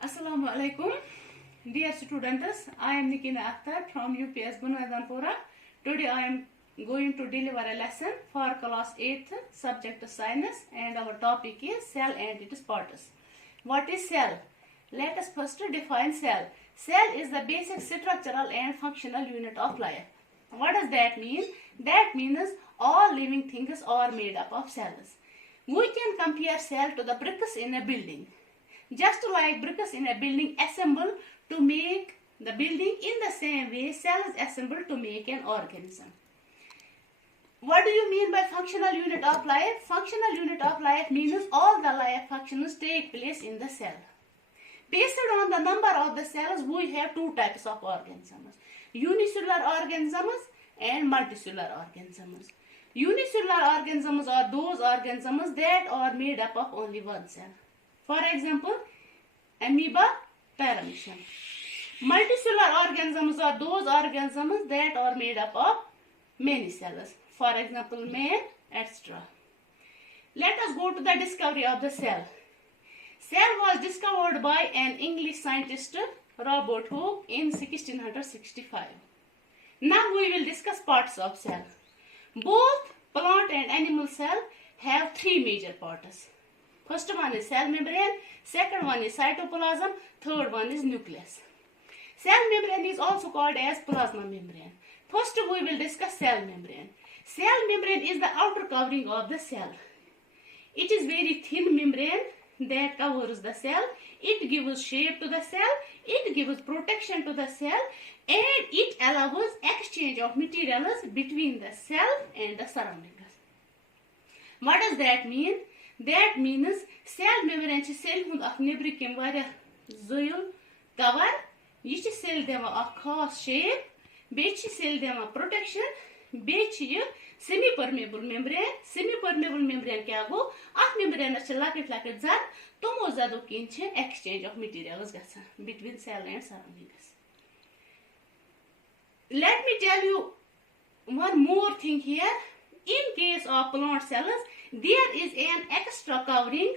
Assalamu alaikum. Dear students, I am Nikina Akhtar from UPS Bunaidanpura. Today I am going to deliver a lesson for class 8th subject science, and our topic is cell and its parts. What is cell? Let us first define cell. Cell is the basic structural and functional unit of life. What does that mean? That means all living things are made up of cells. We can compare cell to the bricks in a building. Just like bricks in a building assemble to make the building, in the same way cells assemble to make an organism. What do you mean by functional unit of life? Functional unit of life means all the life functions take place in the cell. Based on the number of the cells, we have two types of organisms: unicellular organisms and multicellular organisms. Unicellular organisms are those organisms that are made up of only one cell. For example, amoeba, paramecium. Multicellular organisms are those organisms that are made up of many cells. For example, man, etc. Let us go to the discovery of the cell. Cell was discovered by an English scientist, Robert Hooke, in 1665. Now we will discuss parts of cell. Both plant and animal cell have three major parts. First one is cell membrane, second one is cytoplasm, third one is nucleus. Cell membrane is also called as plasma membrane. First we will discuss cell membrane. Cell membrane is the outer covering of the cell. It is very thin membrane that covers the cell. It gives shape to the cell, it gives protection to the cell, and it allows exchange of materials between the cell and the surroundings. What does that mean? That means cell membrane is cell hund ak nebrikim varya zoil cover. Ye is cell devan ak khas shape, be cell devan protection, be semi permeable membrane. Semi permeable membrane kya go? Ak membrane is lakit zar, tomo zado kinche exchange of materials gasa between cell and surroundings. Let me tell you one more thing here. In case of plant cells, there is an extra covering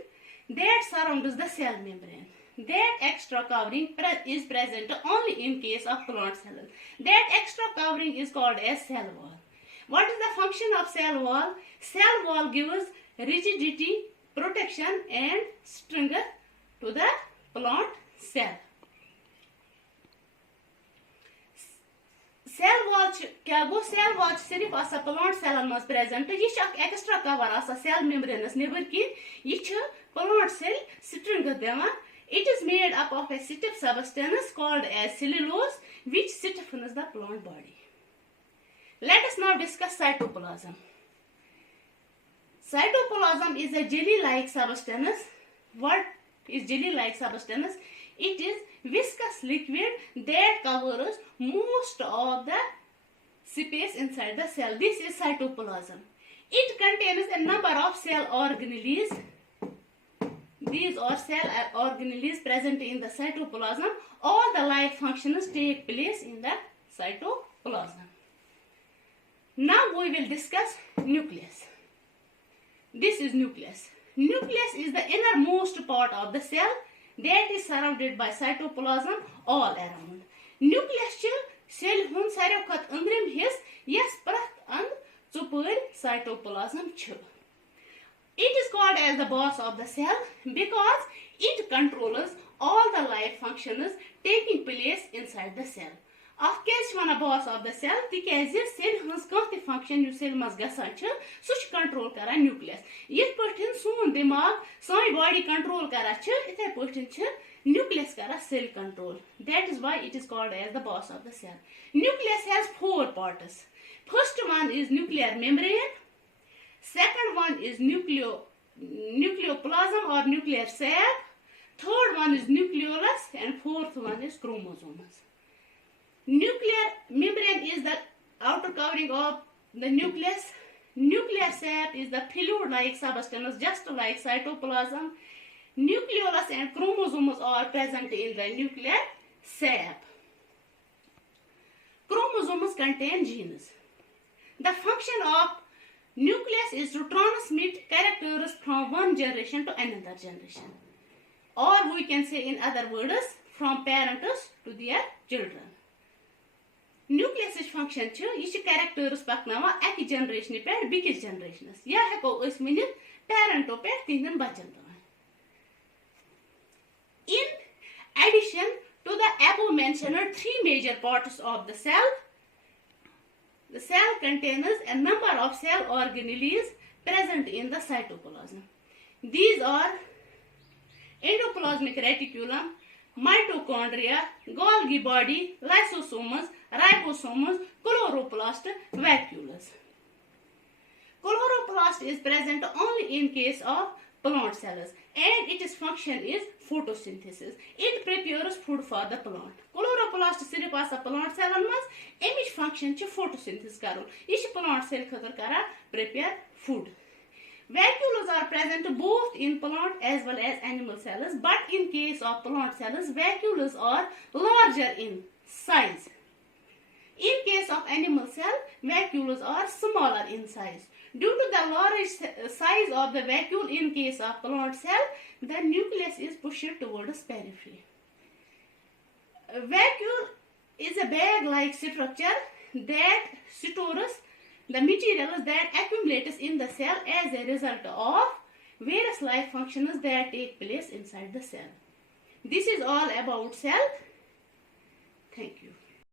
that surrounds the cell membrane. That extra covering is present only in case of plant cells. That extra covering is called as cell wall. What is the function of cell wall? Cell wall gives rigidity, protection and strength to the plant cell. Cell wall क्या गो? Cell wall सिर्फ आसा plant cell मज present. ये एक extra cover आसा cell membrane neighbour की. ये plant cell strength देवा. It is made up of a stiff substance called as cellulose, which stiffens the plant body. Let us now discuss cytoplasm. Cytoplasm is a jelly-like substance. What is jelly-like substance? It is viscous liquid that covers most of the space inside the cell. This is cytoplasm. It contains a number of cell organelles. These are cell organelles present in the cytoplasm. All the life functions take place in the cytoplasm. Now we will discuss nucleus. This is nucleus. Nucleus is the innermost part of the cell that is surrounded by cytoplasm all around. Nucleus is cell hun saryo khat andrim his yes prat and chupur cytoplasm chu. It is called as the boss of the cell because it controls all the life functions taking place inside the cell. Ach kez wana boss of the cell tikaz cell hans kanti function you cell mas gasan chu such control kara nucleus. Yet pertin sun dimag sai body control kara chu ithe pertin chu nucleus kara cell control. That is why it is called as the boss of the cell. Nucleus has four parts. First one is nuclear membrane. Second one is nucleoplasm or nuclear sac. Third one is nucleolus and fourth one is chromosomes. Nuclear membrane is the outer covering of the nucleus. Nuclear sac is the fluid-like substance just like cytoplasm. Nucleolus and chromosomes are present in the nuclear sac. Chromosomes contain genes. The function of nucleus is to transmit characters from one generation to another generation. or we can say in other words from parents to their children. Nucleus function is characters paknawa aki generation pe bikis generations ya heko us minit parento pe tindin bachan. In addition to the above mentioned three major parts of the cell contains a number of cell organelles present in the cytoplasm. These are endoplasmic reticulum, mitochondria, Golgi body, lysosomes, ribosomes, chloroplast, vacuoles. Chloroplast is present only in case of plant cells and its function is photosynthesis. It prepares food for the plant. Chloroplast sirf asa plant cell mas emish function ch photosynthesis karun. Ish plant cell khatar kara prepare food. Vacuoles are present both in plant as well as animal cells, but in case of plant cells, vacuoles are larger in size. In case of animal cell, vacuoles are smaller in size. Due to the large size of the vacuole in case of plant cell, the nucleus is pushed towards periphery. A vacuole is a bag-like structure that stores the materials that accumulates in the cell as a result of various life functions that take place inside the cell. This is all about cell. Thank you.